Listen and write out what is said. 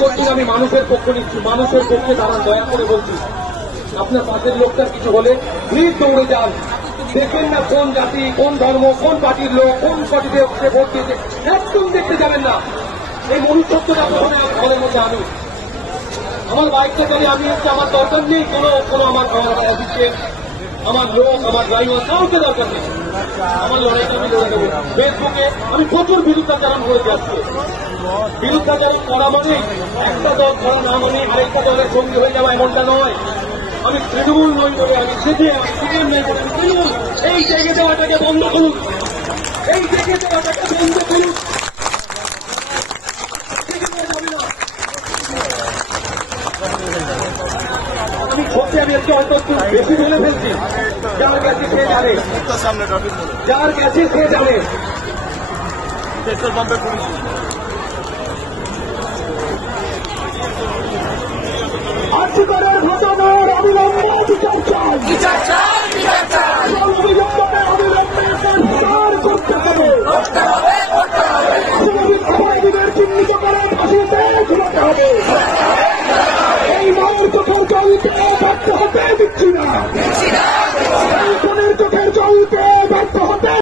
করছি আমি মানুষের পক্ষ নিচ্ছি, মানুষের পক্ষে দাঁড়ান, দয়া করে বলছি। আপনার পাশের লোকটার কিছু হলে প্লিজ দৌড়ে যান। দেখেন না কোন জাতি, কোন ধর্ম, কোন পার্টির লোক, কোন পার্টিতে ভোট দিয়েছে, একদম দেখতে যাবেন না। এই মনুষ্যত্বটা প্রথমে ঘরের মধ্যে আমি আমার বাইকটা চালিয়ে আমি হচ্ছে, আমার দরকার নেই কোনো আমার আমার লোক, আমার ড্রাইভার, কাউকে দরকার নেই। আমার লড়াইটা আমি লড়ে দেবো। ফেসবুকে আমি প্রচুর বিরুদ্ধাচারণ করে যাচ্ছি। বিরুদ্ধাচারণ করা মানে একটা দল করা না মানে আরেকটা দলের সঙ্গে হয়ে যাওয়া এমনটা নয়। আমি তৃণমূল নই বলে আমি সিপিএম নই বলে আমি তৃণমূল। এই জেগে দেওয়াটাকে বন্ধ করুন, এই জেগে দেওয়াটাকে বন্ধ করুন। আমি সত্যি আমি একটু হয়তো একটু বেশি বলে ফেলছি। যার কাছে সে জানে, যার কাছে সে জানে। পেট্রোল পাম্পে পুলিশ